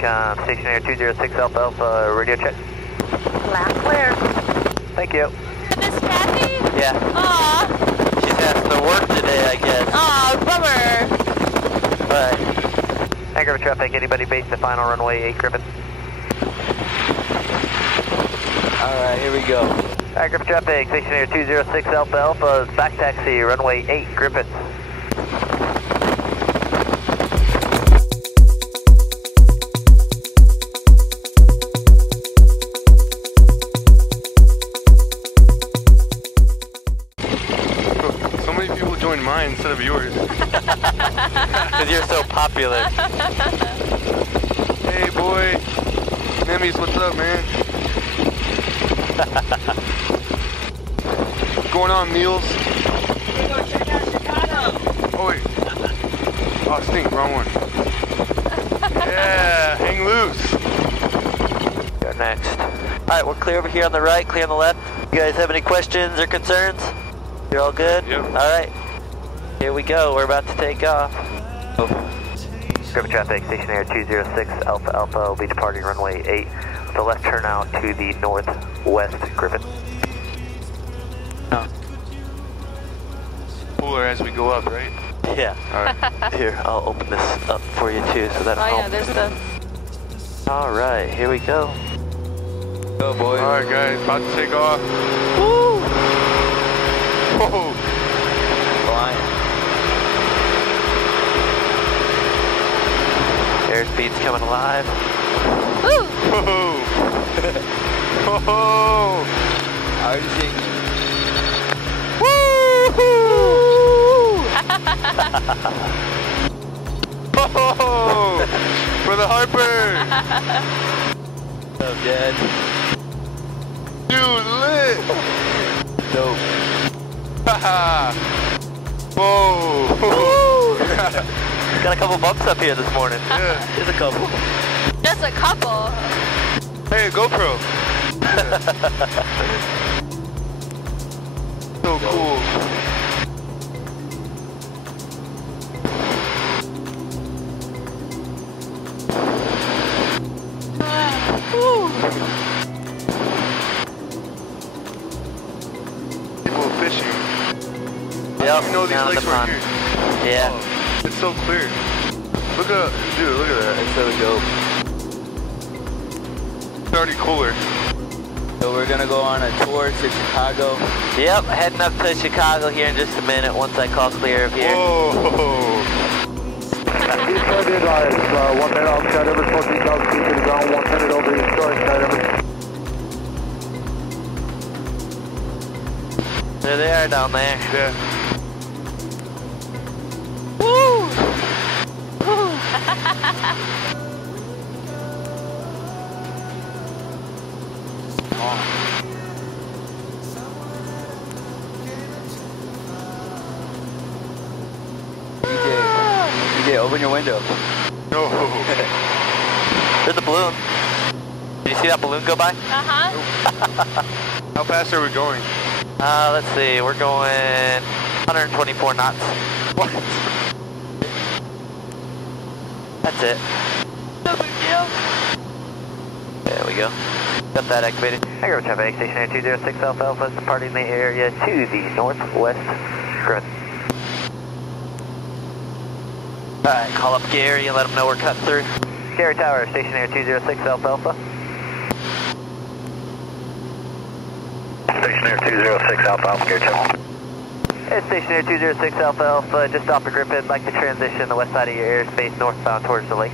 stationary 206 Alpha Alpha, radio check. Loud clear. Thank you. Miss Kathy? Yeah. Aw. She's has to work today, I guess. Aw, bummer. But, anchor for traffic, anybody based at final runway 8 Griffin? Alright, here we go. Anchor for traffic, stationary 206 Alpha Alpha, back taxi, runway 8 Griffin. So many people joined mine instead of yours. Because you're so popular. Hey boy, Nemes, what's up, man? What's going on, Meals? We're gonna check out Chicago. Oh wait. Oh, stink, wrong one. Yeah, hang loose. Go next. Alright, we're clear over here on the right, clear on the left. You guys have any questions or concerns? You're all good? Yep. Alright. Here we go, we're about to take off. Griffin traffic, stationary 206 Alpha Alpha will be departing runway 8 with a left turn out to the northwest, Griffin. Cooler as we go up, right? Yeah. Alright. Here, I'll open this up for you too, so that Oh yeah, helps. there's the... Alright, here we go. Go, boy. Alright, guys, about to take off. Woo! Whoa! Flying. Airspeed's coming alive. Woo! Whoa! Whoa! How are you thinking? Whoa! For the Harper! What's up, Dad? Dude, lit! Dope. Haha! Whoa! Got a couple bumps up here this morning. Yeah. Just a couple. Just a couple. Hey, GoPro! So cool. People fishing. Yep, You know these down in lakes the right pond. here. Yeah. Oh, it's so clear. Look at, dude, look at that. That's so dope. It's already cooler. So we're gonna go on a tour to Chicago. Yep, heading up to Chicago here in just a minute once I call clear of here. Whoa! East Side advised, 1 minute off side over, 14,000 feet to the ground, 1 minute over East Side over. There they are down there. Yeah. Woo! Woo! DJ, open your window. No. There's a balloon. Did you see that balloon go by? Uh-huh. How fast are we going? Let's see, we're going 124 knots. What? That's it. No big deal. There we go. Got that activated. Air traffic, stationary 206 Alpha Alpha is departing the area to the northwest. Good. Alright, call up Gary and let him know we're cutting through. Gary Tower, stationary 206 Alpha Alpha. Stationary 206 Alpha Alpha, Gary Tower. It's stationary 206 Alpha Alpha, just off of Griffin, like to transition the west side of your airspace northbound towards the lake.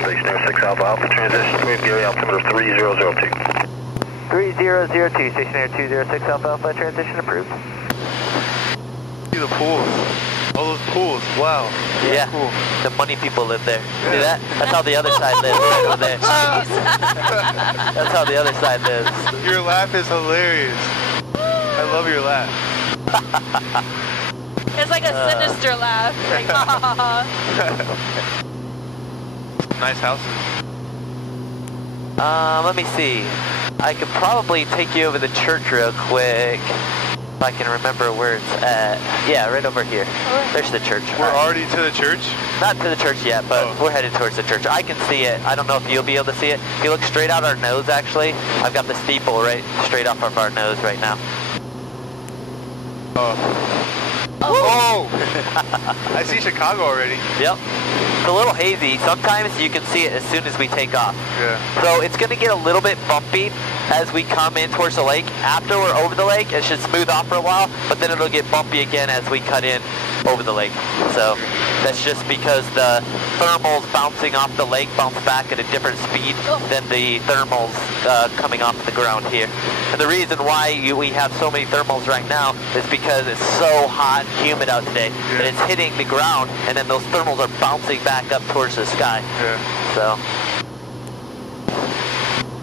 Stationary 6 Alpha Alpha, transition smooth, Gary, altimeter 3002. 3002, stationary 206 Alpha Alpha, transition approved. See the pools. All those pools. Wow. Yeah, Cool. the money people live there. See that? That's how the other side lives, right over there. That's how the other side lives. Your laugh is hilarious. I love your laugh. It's like a sinister laugh. Like, ha ha ha. Nice houses. Let me see. I could probably take you over the church real quick. If I can remember where it's at. Yeah, right over here. There's the church. We're already to the church? Not to the church yet, but we're headed towards the church. I can see it. I don't know if you'll be able to see it. If you look straight out our nose, actually, I've got the steeple right straight off of our nose right now. Oh! I see Chicago already. Yep. It's a little hazy. Sometimes you can see it as soon as we take off. Yeah. So it's going to get a little bit bumpy as we come in towards the lake. After we're over the lake, it should smooth off for a while, but then it'll get bumpy again as we cut in over the lake. So that's just because the thermals bouncing off the lake bounce back at a different speed than the thermals coming off the ground here. And the reason why we have so many thermals right now is because it's so hot and humid out today that it's hitting the ground, and then those thermals are bouncing back up towards the sky. Yeah. So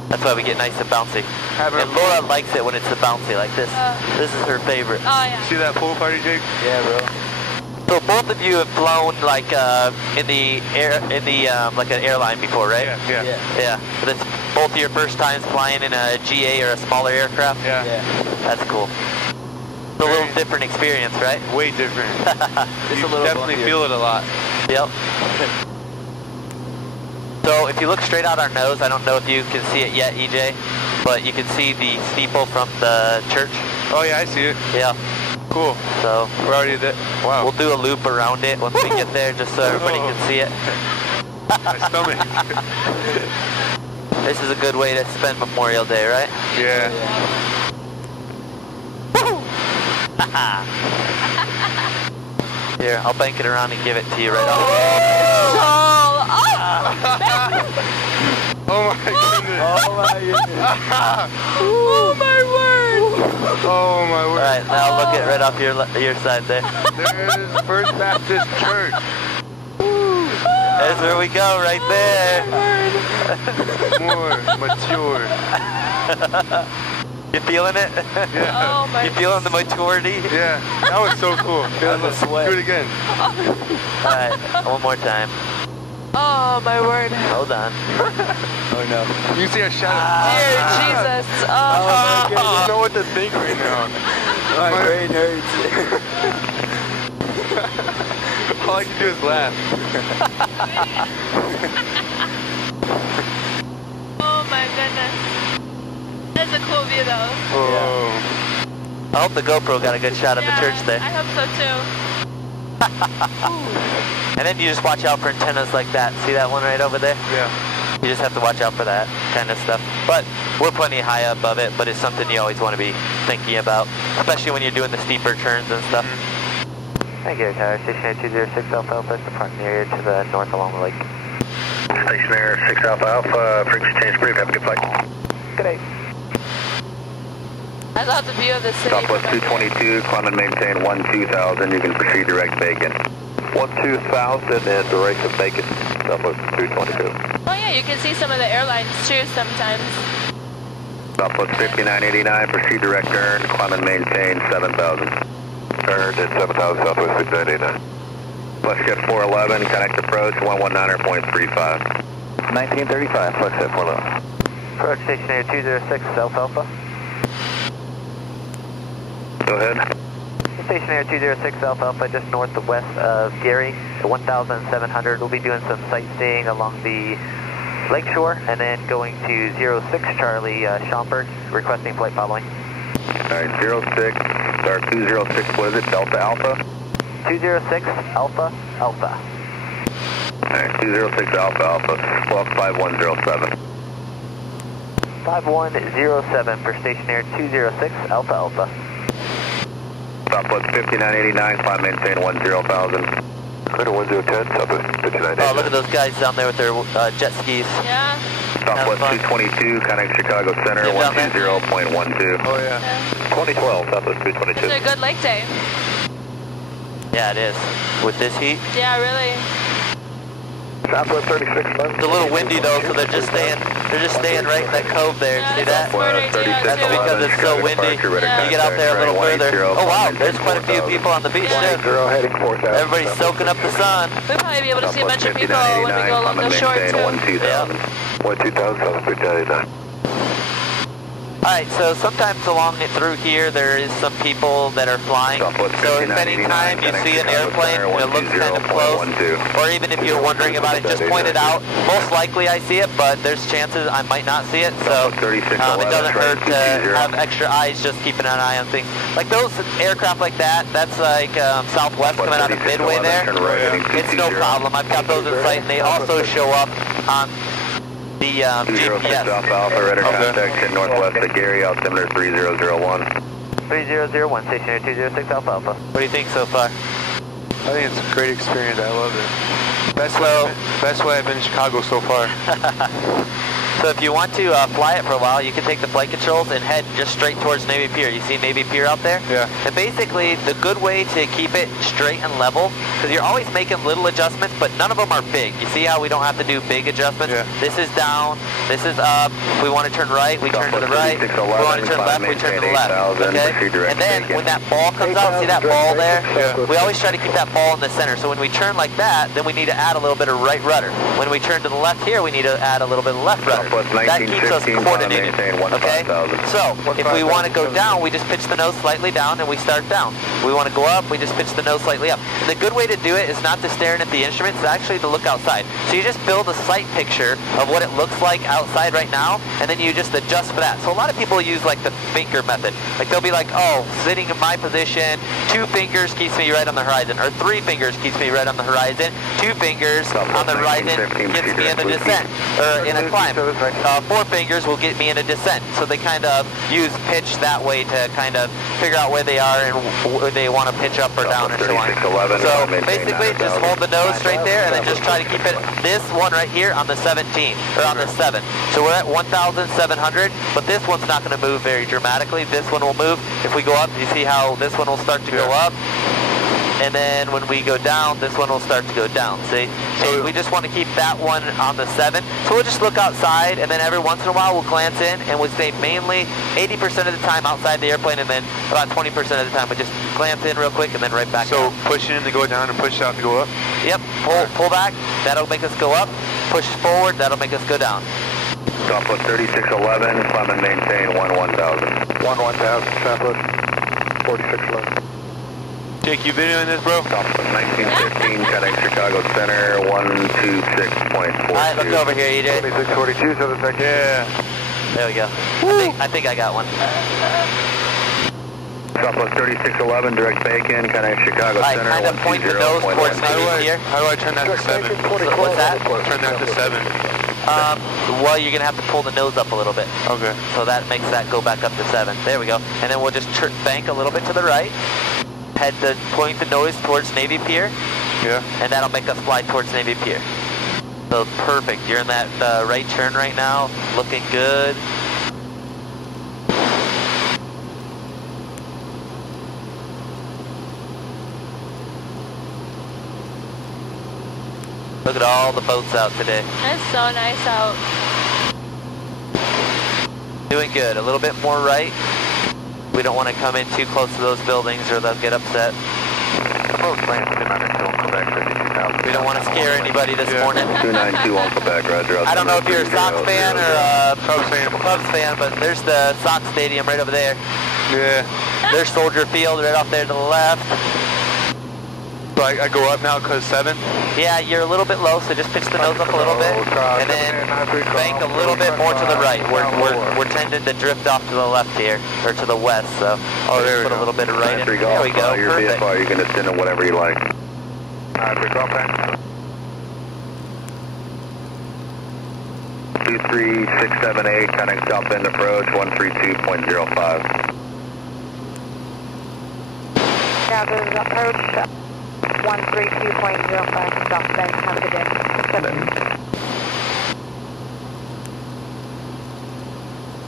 that's why we get nice and bouncy. And Laura likes it when it's bouncy like this. This is her favorite. Oh yeah. See that pool party, Jake? Yeah, bro. So both of you have flown like in the like an airline before, right? Yeah. Yeah. So that's both your first times flying in a GA or a smaller aircraft? Yeah. That's cool. It's a little different experience, right? Way different. Just You a little definitely bumpier. feel it a lot. Yep. So if you look straight out our nose, I don't know if you can see it yet, EJ, but you can see the steeple from the church. Oh yeah, I see it. Yeah. Cool. So We're already there. Wow. we'll do a loop around it once we get there, just so everybody can see it. My stomach. This is a good way to spend Memorial Day, right? Yeah. Here, I'll bank it around and give it to you right off. Oh my goodness. Oh my goodness. Oh my word! Oh my word. Alright, now look it right off your side there. There's First Baptist Church. There's where we go, right there. More mature. You feeling it? Yeah. Oh my. You feeling the maturity? Yeah. That was so cool. Feel the sweat. Do it again. Alright, one more time. Oh my word. Hold on. Oh no. You see a shadow. Dear Jesus. Oh my I don't goodness. know what to think right now. My brain hurts. All I can do is laugh. Oh my goodness. That's a cool view though. Oh. I hope the GoPro got a good shot of the church there. I hope so too. And then you just watch out for antennas like that. See that one right over there? Yeah. You just have to watch out for that kind of stuff. But we're plenty high above it, but it's something you always want to be thinking about, especially when you're doing the steeper turns and stuff. Thank you, Tower. Stationary 206 Alpha Alpha, departing the area to the north along the lake. Stationary 6 Alpha Alpha, frequency change brief, have a good flight. Good day. I love the view of the city. Southwest 222, climb and maintain 12,000, you can proceed direct Bacon. 12,000 and direct Bacon, Southwest 222. Oh yeah, you can see some of the airlines too sometimes. Southwest 5989, proceed direct turn, climb and maintain 7,000. Turned at 7,000, Southwest 5989. WestJet 411, connect approach 119.35. 1935, WestJet 411. Approach stationary 206 Alpha Alpha. Go ahead. Stationary 206 Alpha Alpha, just northwest of Gary, at 1,700. We'll be doing some sightseeing along the lakeshore, and then going to 06 Charlie Schaumburg, requesting flight following. Alright, 06, or 206, what is it, Delta Alpha? 206 Alpha Alpha. Alright, 206 Alpha Alpha, squawk 5107. 5107 for stationary 206 Alpha Alpha. Southwest 5989, climb maintain 10,000. Clear to 1010, Southwest 5989. Oh, look at those guys down there with their jet skis. Yeah. Southwest 222, connect Chicago Center, Get down there. 120.12. Oh yeah. 2012, Southwest 222. It's a good lake day. Yeah, it is. With this heat. Yeah, really. Southwest 36, It's a little windy though, so they're just staying right in that cove there. Yeah, See that's that? a smart idea, That's too. because it's so windy. You get out there a little further. Oh wow, there's quite a few people on the beach too. Heading 4,000. Everybody's soaking up the sun. We'll probably be able to see a bunch of people when we go along the shore too. 12,000. 12,000, Southwest 5989. Alright, so sometimes along it through here there is some people that are flying. So if any time you see an airplane and it looks kind of close, or even if you're wondering about it, just point it out. Most likely I see it, but there's chances I might not see it, so it doesn't hurt to have extra eyes just keeping an eye on things. Like those aircraft like that, that's like Southwest coming out of Midway there. It's no problem. I've got those in sight, and they also show up on the GPS. Alpha, radar contact to northwest of Gary, altimeter 3001. 3001, stationary 206 Alpha Alpha. What do you think so far? I think it's a great experience. I love it. Best way I've been in Chicago so far. So if you want to fly it for a while, you can take the flight controls and head just straight towards Navy Pier. You see Navy Pier out there? Yeah. And basically, the good way to keep it straight and level, because you're always making little adjustments, but none of them are big. You see how we don't have to do big adjustments? Yeah. This is down, this is up. If we want to turn right, we turn to the right. If we want to turn left, we turn to the left. Okay? And then when that ball comes out, see that ball there? Yeah. We always try to keep that ball in the center. So when we turn like that, then we need to add a little bit of right rudder. When we turn to the left here, we need to add a little bit of left rudder. That keeps us coordinated. Okay? So if we want to go down, we just pitch the nose slightly down and we start down. If we want to go up, we just pitch the nose slightly up. And the good way to do it is not to stare at the instruments, it's actually to look outside. So you just build a sight picture of what it looks like outside right now, and then you just adjust for that. So a lot of people use like the finger method. Like they'll be like, oh, sitting in my position, 2 fingers keeps me right on the horizon, or 3 fingers keeps me right on the horizon, 2 fingers on the horizon gets me in a descent, or in a climb. 4 fingers will get me in a descent. So they kind of use pitch that way to kind of figure out where they are and where they want to pitch up or down and so on. So basically just hold the nose straight there and then just try to keep it, this one right here on the 17, or on the 7. So we're at 1,700, but this one's not going to move very dramatically. This one will move. If we go up, you see how this one will start to go up? And then when we go down, this one will start to go down, see? So we just want to keep that one on the 7. So we'll just look outside, and then every once in a while we'll glance in, and we'll stay mainly 80% of the time outside the airplane, and then about 20% of the time we just glance in real quick, and then right back So out. push in to go down and push out to go up? Yep, pull back, that'll make us go up. Push forward, that'll make us go down. Southwest 3611, climb and maintain 11,000. 11,000, Southwest 4611. Jake, you videoing this, bro? Southwest 1915, connect Chicago Center, 126.42. Alright, look over here, EJ. 2642, so that's yeah. There we go. I think I got one. Southwest 3611, direct bacon, connect Chicago Center, kind of point the nose towards Navy Pier. How do I turn that to 7? What's that? Turn that to 7. Well, you're going to have to pull the nose up a little bit. Okay. So that makes that go back up to 7. There we go. And then we'll just bank a little bit to the right. Head to point the nose towards Navy Pier. Yeah. And that'll make us fly towards Navy Pier. So perfect. You're in that right turn right now. Looking good. Look at all the boats out today. It's so nice out. Doing good. A little bit more right. We don't want to come in too close to those buildings or they'll get upset. We don't want to scare anybody this morning. 292 on Quebec, roger. I don't know if you're a Sox fan or a Cubs fan, but there's the Sox Stadium right over there. Yeah. There's Soldier Field right off there to the left. So I go up now because 7? Yeah, you're a little bit low, so just pitch the nose up a little bit, and then bank a little bit more to the right. We're tending to drift off to the left here, or to the west, so there we put go. a little bit of right in. There we go, Your perfect. VFR, you can descend it whatever you like. 23678, connect south end approach, 132.05. Yeah, this is approach 132.05, stop bend, have a good day. 7.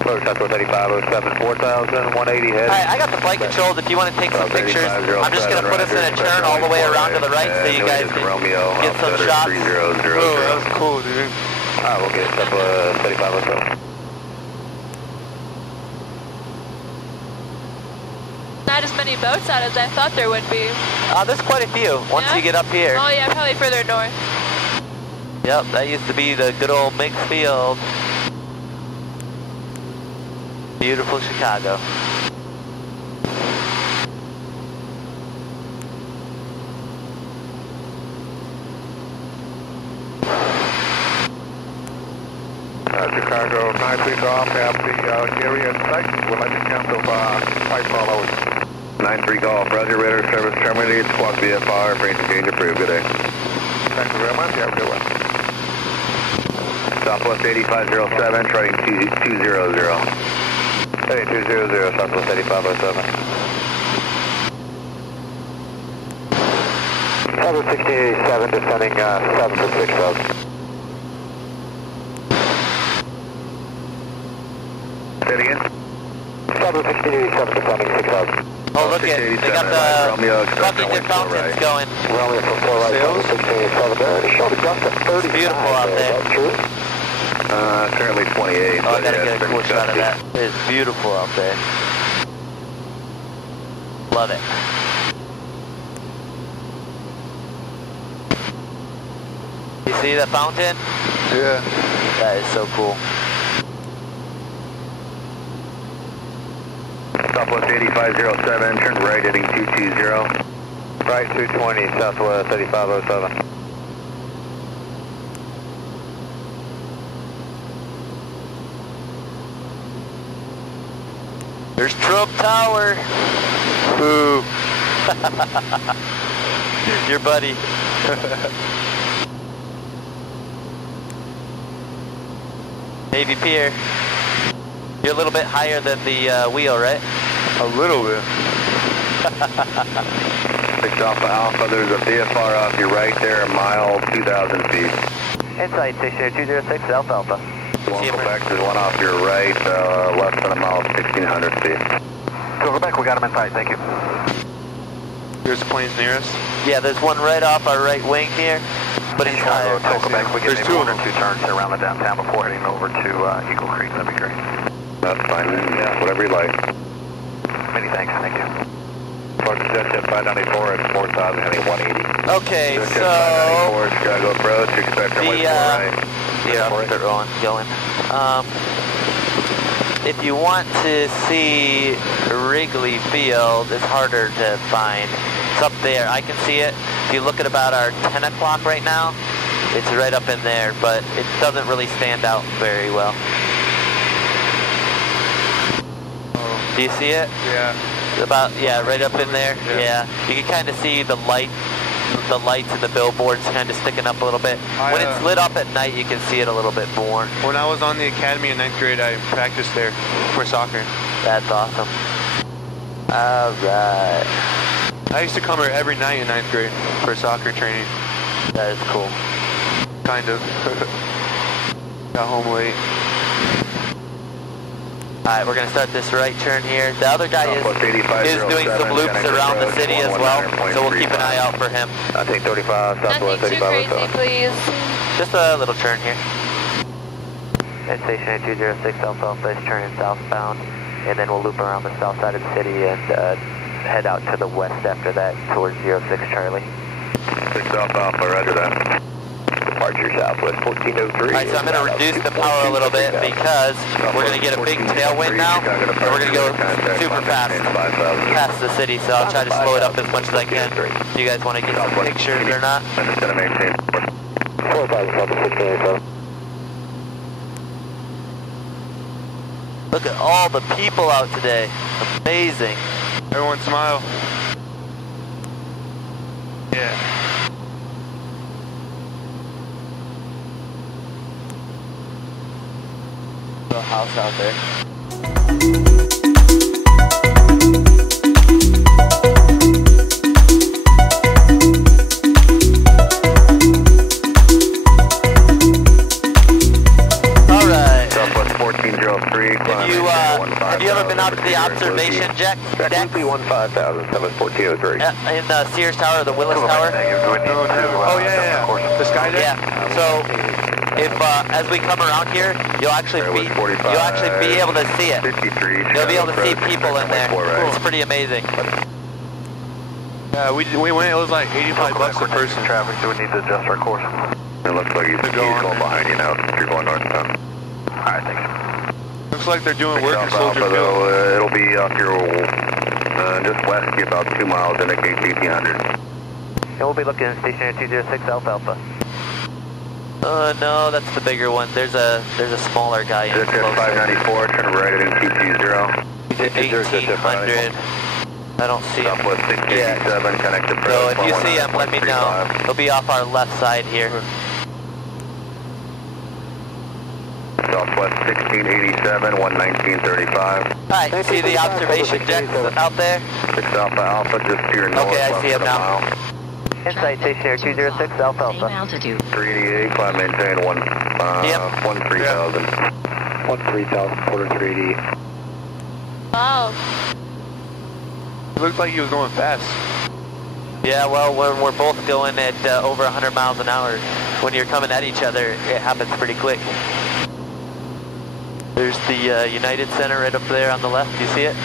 Close, Southwest 8507, 4000, 180 head. Alright, I got the flight controls if you want to take some pictures. I'm just going to put us in a turn all the way around to the right so you guys can get some shots. Oh, that was cool, dude. Alright, we'll get Southwest 3507. Not as many boats out as I thought there would be. There's quite a few once you get up here. Oh yeah, probably further north. Yep, that used to be the good old mixed field. Beautiful Chicago. Chicago, 9 feet off, have the area in sight. We'll let you count of 5 followers. 9-3 golf, Roger, radar service terminated, squawk VFR, range of change approved. Good day. Thank you very much, have a good one. Southwest 8507, trading 200. Hey, 200, Southwest 8507. Southwest 1687, descending 7 for 6,000. Say it again. Southwest 1687, descending 6,000. Oh, look at, they got the Bumpy fountains going. Romeo for 4 right, Southwest 1687 there. It showed a gust of 35. It's beautiful out there. That's true. Currently 28. Oh, I gotta get a cool shot of that. It is beautiful out there. Love it. You see the fountain? Yeah. That is so cool. Southwest 8507, turn right heading 220. Right 220, Southwest 8507. There's Trump Tower. Boo. Your buddy. Navy Pier. You're a little bit higher than the wheel, right? A little bit. 6 Alpha Alpha, there's a VFR off your right there, a mile, 2,000 feet. Inside station 206 Alpha Alpha. One Quebec, there's one off your right, less than a mile, 1,600 feet. Go Quebec, we got him in sight, thank you. There's planes near us. Yeah, there's one right off our right wing here, but he's higher. Go Quebec, we get There's maybe 2 1 or 2 turns around the downtown before heading over to Eagle Creek, that'd be great. That's fine, yeah, whatever you like. Many thanks, thank you. Jet 594 at 4,000, heading 180. Okay, Jet so 594, Chicago approach, expect runway 4 right. yeah, they're going. If you want to see Wrigley Field, it's harder to find. It's up there. I can see it. If you look at about our 10 o'clock right now, it's right up in there, but it doesn't really stand out very well. Do you see it? Yeah. About, yeah, right up in there. Yeah. You can kind of see the lights and the billboards kind of sticking up a little bit. When it's lit up at night, you can see it a little bit more. When I was on the academy in 9th grade, I practiced there for soccer. That's awesome. All right. I used to come here every night in 9th grade for soccer training. That is cool. Kind of. Got home late. All right, we're going to start this right turn here. The other guy is doing some loops around the city as well, so we'll keep an eye out for him. I think 35, Southwest Nothing too 3507. crazy, please. Just a little turn here. At station 206 Alpha Alpha is turning southbound, and then we'll loop around the south side of the city and head out to the west after that towards 06 Charlie. 6 Alpha Alpha, roger that. Departure Southwest 1403. All right, so I'm going to reduce the power a little bit because we're going to get a big tailwind now, and we're going to go super fast past the city, so I'll try to slow it up as much as I can. Do you guys want to get some pictures or not? I'm just going to maintain 4,000 1687. Look at all the people out today. Amazing. Everyone smile. Yeah. The house out there. All right. Southwest 1403. Have you ever been out to the observation deck? Exactly 15,000, Southwest 1403. In the Sears Tower or the Willis Tower? Oh yeah. The sky deck? Yeah. So if as we come around here, you'll actually be able to see it. 53. You'll be able to see people in there. It's pretty amazing. Yeah, we went, it was like $85 a person. Traffic, so we need to adjust our course. It looks like he's going behind you now if you're going northbound. Alright, thanks. Looks looks like they're doing work in Soldier Field. It'll be off your, just west, be about 2 miles, indicates 1800. And we'll be looking at stationary 206 Alpha Alpha. No, that's the bigger one. There's a smaller guy in closer. 594, turn right at 220. He's at 1800. I don't see him. Southwest 687, connect to So if you see him, let me know. He'll be off our left side here. Southwest 1687, 11935. Hi, see the observation jets out there? 6 Alpha Alpha, just to your north. Okay, I see him now. Insight stationary 206 Alpha Alpha. Same altitude. 388, climb maintain 13,000. 13,000, quarter 380. Wow. It looked like he was going fast. Yeah, well, when we're both going at over 100 miles an hour, when you're coming at each other, it happens pretty quick. There's the United Center right up there on the left. You see it?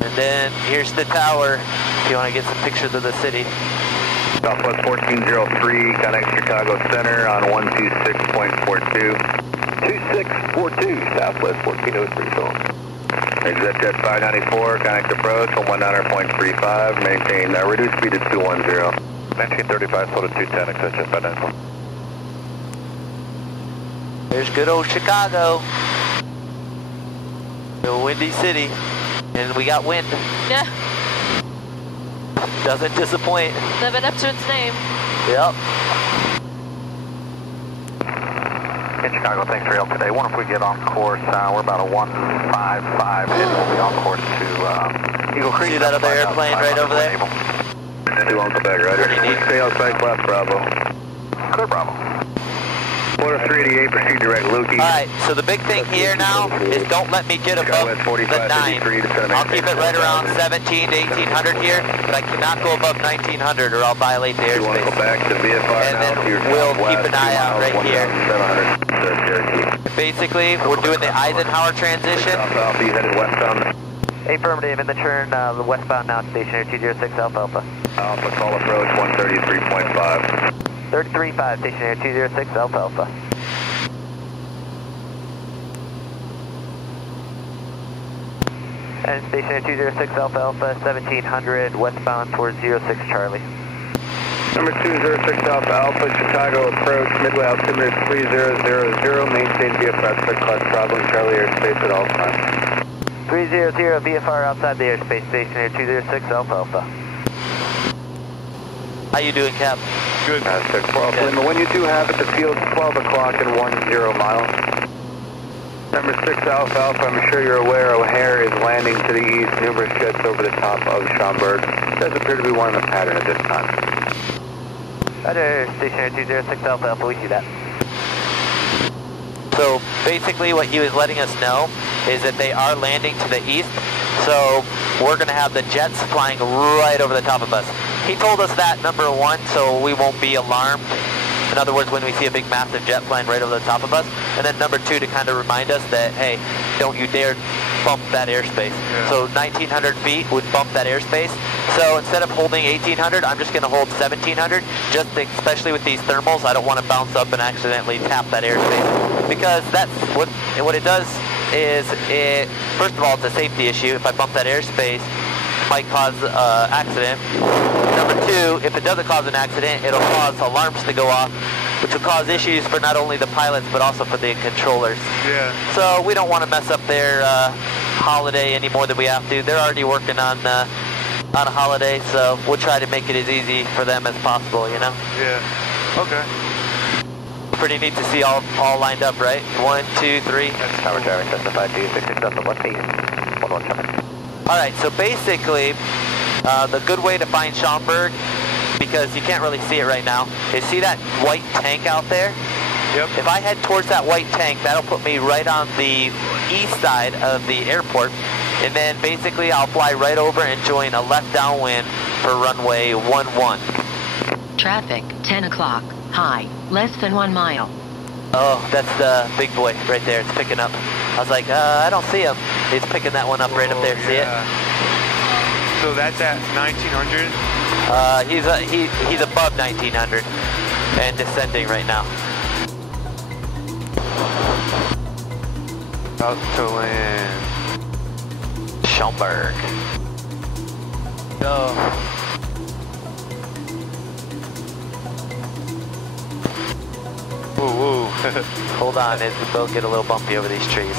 And then here's the tower, if you want to get some pictures of the city. Southwest 1403, connect Chicago Center on 126.42. 2642, Southwest 1403 phone. Exit jet 594, connect approach, 119.35, maintain reduced speed to 210. 1935, flow to 210, exit jet 594. There's good old Chicago. The windy city. And we got wind. Yeah. Doesn't disappoint. Living up to its name. Yep. In Chicago, thanks for your help today. Wonder if we get on course, we're about a 155, and we'll be on course to Eagle Creek. See that other airplane right over there? 2 on Quebec, right? Stay outside class Bravo. Clear Bravo. Quarter 388, proceed direct Lukey. Alright, so the big thing here now is don't let me get above the 9. I'll keep it right around 17 to 1800 here, but I cannot go above 1900 or I'll violate the airspace. You want to go back to VFR and then we'll keep an eye out right here. Basically, we're doing the Eisenhower transition. Alpha, you headed westbound. Affirmative, in the turn westbound now, stationary 206 Alpha Alpha. Alpha, call approach 133.5. 33.5, stationary 206 Alpha Alpha. And stationary 206 Alpha Alpha, 1700 westbound towards 06 Charlie. Number 206 Alpha Alpha, Chicago approach, midway altimeter 3000, maintain VFR outside class Bravo and Charlie airspace at all times. 300 VFR outside the airspace, stationary 206 Alpha Alpha. How you doing, Cap? Good. 612. Lima, when you do have it, the field's 12 o'clock and 10 miles. Number 6 Alpha Alpha, I'm sure you're aware O'Hare is landing to the east, numerous jets over the top of Schaumburg. Does appear to be one in the pattern at this time. Roger, stationary 206 Alpha Alpha, we see that. So basically what he was letting us know is that they are landing to the east, so we're going to have the jets flying right over the top of us. He told us that, number 1, so we won't be alarmed. In other words, when we see a big massive jet flying right over the top of us. And then number 2, to kind of remind us that, hey, don't you dare bump that airspace. Yeah. So 1900 feet would bump that airspace. So instead of holding 1800, I'm just going to hold 1700, just especially with these thermals. I don't want to bounce up and accidentally tap that airspace. Because that's what it does is, first of all, it's a safety issue. If I bump that airspace, it might cause accident. Number 2, if it doesn't cause an accident, it'll cause alarms to go off, which will cause issues for not only the pilots, but also for the controllers. Yeah. So we don't want to mess up their holiday any more than we have to. They're already working on a holiday, so we'll try to make it as easy for them as possible, you know? Yeah. Okay. Pretty neat to see all lined up, right? 1, 2, 3. Tower driving, testify to 667, west east, 117. Alright, so basically, the good way to find Schaumburg, because you can't really see it right now, is see that white tank out there? Yep. If I head towards that white tank, that'll put me right on the east side of the airport, and then basically I'll fly right over and join a left downwind for runway 11. Traffic, 10 o'clock, high, less than 1 mile. Oh, that's the big boy right there, it's picking up. I was like, I don't see him. He's picking that one up right up there, see it? So that's at 1900? He's above 1900 and descending right now. About to land. Schaumburg. Go. Woo woo. Hold on, it will get a little bumpy over these trees.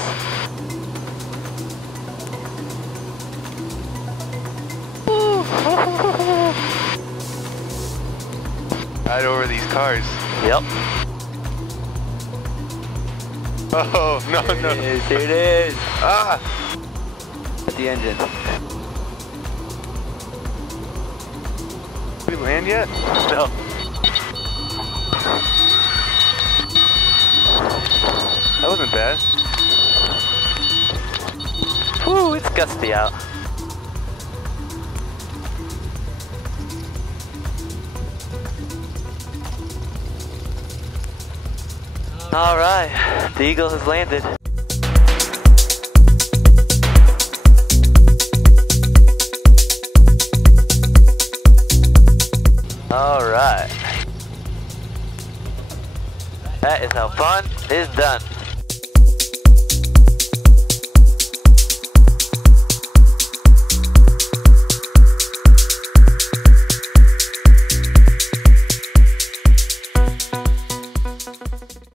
Right over these cars. Yep. Oh, no, no. Here it is. Ah! At the engine. Did we land yet? No. That wasn't bad. Whew, it's gusty out. All right, the Eagle has landed. All right. That is how fun is done.